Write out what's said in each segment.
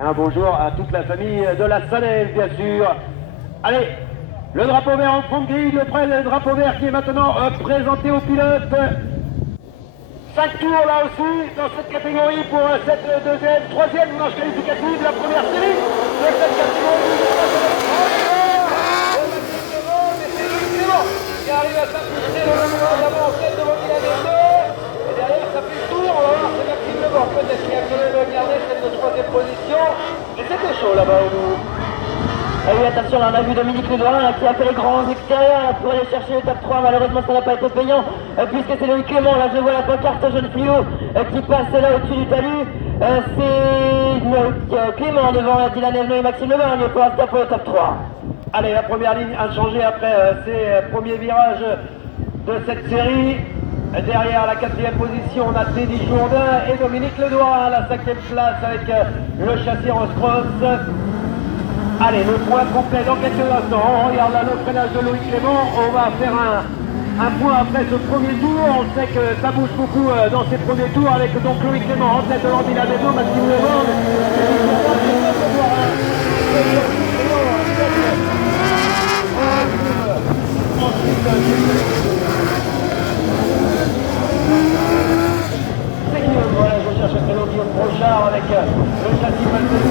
Un bonjour à toute la famille de la Salève, bien sûr. Allez, le drapeau vert en fond de grille, le drapeau vert qui est maintenant présenté aux pilotes. 5 tours là aussi dans cette catégorie pour cette troisième manche qualificative, la première série de cette catégorie. Qui arrive à s'afficher le numéro d'avant en tête devant Milanese. Et derrière ça fait le tour, on va voir c'est Maxime Lebord peut-être qui a gardé cette troisième position. Et c'était chaud là-bas au bout. Et oui, attention, là, on a vu Dominique Ledoin qui a fait les grands extérieurs pour aller chercher le top 3. Malheureusement, ça n'a pas été payant puisque c'est Loïc Clément. Là, je vois la pancarte jaune fluo qui passe là au-dessus du talus. C'est Clément devant Dylan Evenot et Maxime Ledoin pour l'instant pour le top 3. Allez, la première ligne a changé après ces premiers virages de cette série. Derrière la quatrième position, on a Teddy Jourdain et Dominique Ledoin à la cinquième place avec le châssis Ross-Cross. Allez, le point complet dans quelques instants. On regarde là le freinage de Loïc Clément. On va faire un point après ce premier tour. On sait que ça bouge beaucoup dans ces premiers tours avec donc Loïc Clément en tête de Landy Lavedo, Maxime Lebord. Voilà, je cherche un créneau Guillaume Brochard avec le châssis Malcolm.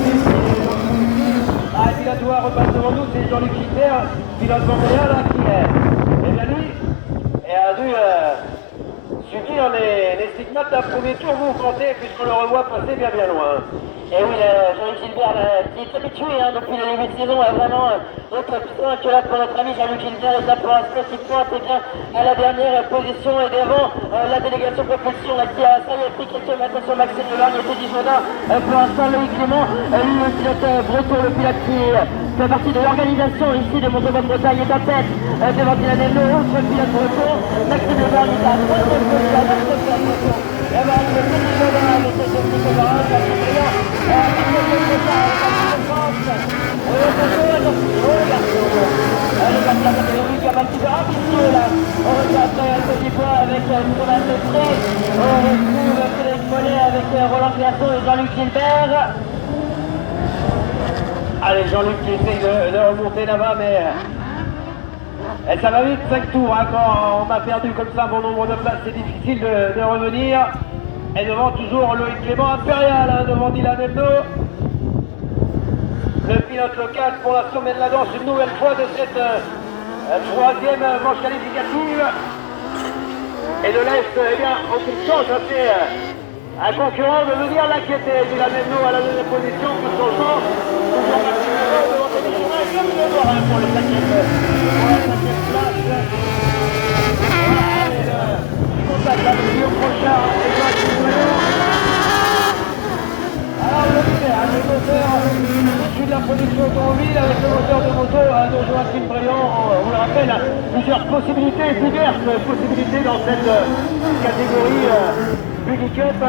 Ah, et puis là, tu vois, repasse devant nous, c'est Jean-Luc Gitter, pilote vendéen, là, qui est. Eh bien, lui, a dû subir les stigmates d'un premier tour, vous comptez, puisqu'on le revoit passer bien loin. Et oui, Jean-Luc Gilbert, qui est habitué depuis le début de saison, a vraiment notre puissant que là pour notre ami Jean-Luc Gilbert est là pour l'instant qui pointe bien à la dernière position et devant la délégation propulsion là, qui a ça y est pris quelques mètres sur Maxime Levargne et Teddy Jourdain. Pour l'instant, Loïc Clément, lui le pilote breton, le pilote qui fait partie de l'organisation ici de Montauban-Bretagne est en tête devant Dylan Evenot, autre pilote breton. Maxime Levargne est à 3e position, à 9e position. Et bien, le Teddy Jourdain avec ce petit camarade, ça c'est brillant. Allez, Jean-Luc qui essaye de remonter là-bas, mais ça va vite, 5 tours. Hein, quand on a perdu comme ça un bon nombre de places, c'est difficile de revenir. Et devant toujours Loïc Clément impérial, hein, devant Dylan Evenot. Le pilote local pour l'instant mène la danse une nouvelle fois de cette troisième manche qualificative. Et de l'Est, eh bien, aucune chance, hein, c'est un concurrent de venir l'inquiéter. Dylan Evenot à la deuxième position, pour son champ. Toujours Maxime Lebord devant Teddy Jourdain et comme le voir pour la cinquième place. Voilà, et le contact avec Guillaume Brochard et Joachim Bréau. Alors le moteur issu de la production automobile avec le moteur de moto de Joachim Bréau, on vous le rappelle, plusieurs possibilités, diverses possibilités dans cette catégorie handicap,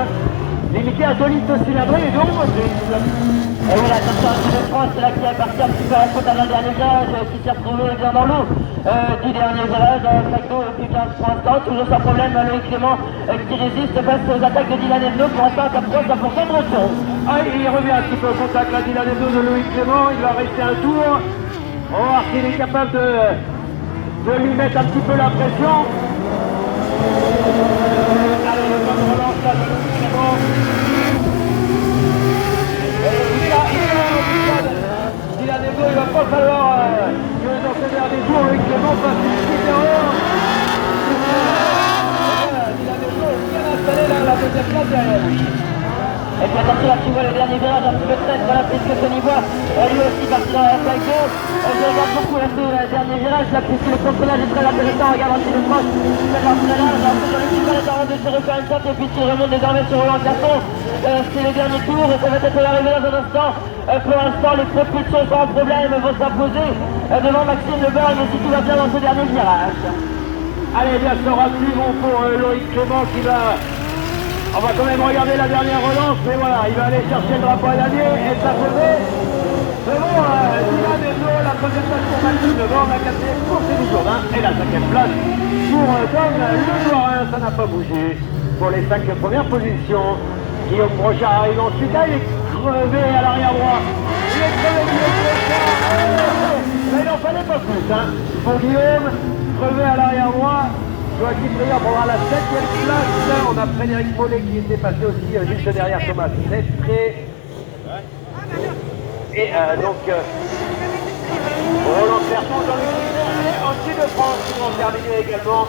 limité à 2 litres cylindrés et 2 roues motrices. Et voilà, attention à de France, c'est là qui est parti un petit peu à la faute à un dernier virage, qui s'est retrouvé bien dans l'eau. 10 derniers virages, sac d'eau et plus 15 pour l'instant, toujours sans problème, Loïc Clément qui résiste face aux attaques de Dylan Evenot, pour l'instant ça proche à % de breton. Ah, il revient un petit peu au contact là, Dylan Evenot de Loïc Clément, il va rester un tour. On va voir s'il est capable de lui mettre un petit peu la pression. Allez, le point de relance là de Loïc Clément. Dylan Evenot, il va pas falloir que dans ce dernier tour, Loïc Clément fasse une petite erreur. Dylan Evenot est bien installé là, la deuxième place derrière lui. Et puis attention là, tu vois le dernier virage un petit peu de tête, voilà, puisque Tony Bois, lui aussi parti dans la sac d'eau. Je regarde beaucoup là, ce dernier virage là, puisque le contrôlage est très intéressant. Regarde un petit peu proche, il fait partie de l'âge, ensuite le petit est en train de se refaire une sorte, et puis il remonte désormais sur Roland Garçon. C'est le dernier tour, et ça va être l'arrivée dans un instant. Pour l'instant, les propulsions sans problème vont s'imposer devant Maxime Lebord, mais si tout va bien dans ce dernier virage. Allez, bien, ça sera plus bon pour Loïc Clément qui va... On va quand même regarder la dernière relance, mais voilà, il va aller chercher le drapeau à l'année et s'imposer. Mais bon, Dylan Evenot, la première place pour Maxime Lebord, la quatrième pour Teddy Jourdain et la cinquième place pour Dom Ledoirin. Ça n'a pas bougé pour les 5 premières positions. Guillaume Brochard arrive ensuite avec crevé à l'arrière droit. Il est crevé, Guillaume Fréchard. Là, il n'en fallait pas plus. Hein. Pour Guillaume, crevé à l'arrière droit. Joachim Trier prendra la 7e place. On a Frédéric Mollet qui était passé aussi juste derrière Thomas Lestré. Et donc, Roland Clermont, Jean-Luc Gilbert et Anthony de France qui vont terminer également